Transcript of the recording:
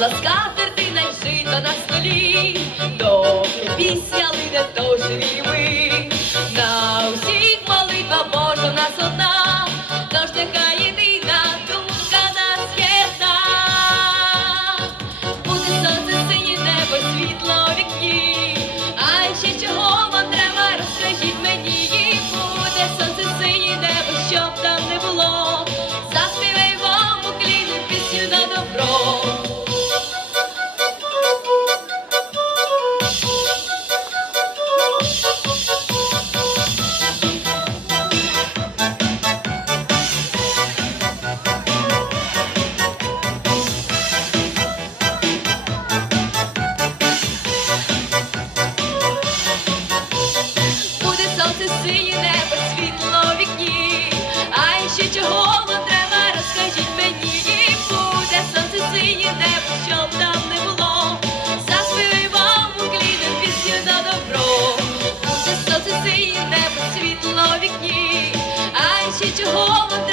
Біла скатертина й жито на столі, доки пісня не то живімо. бачить голоди.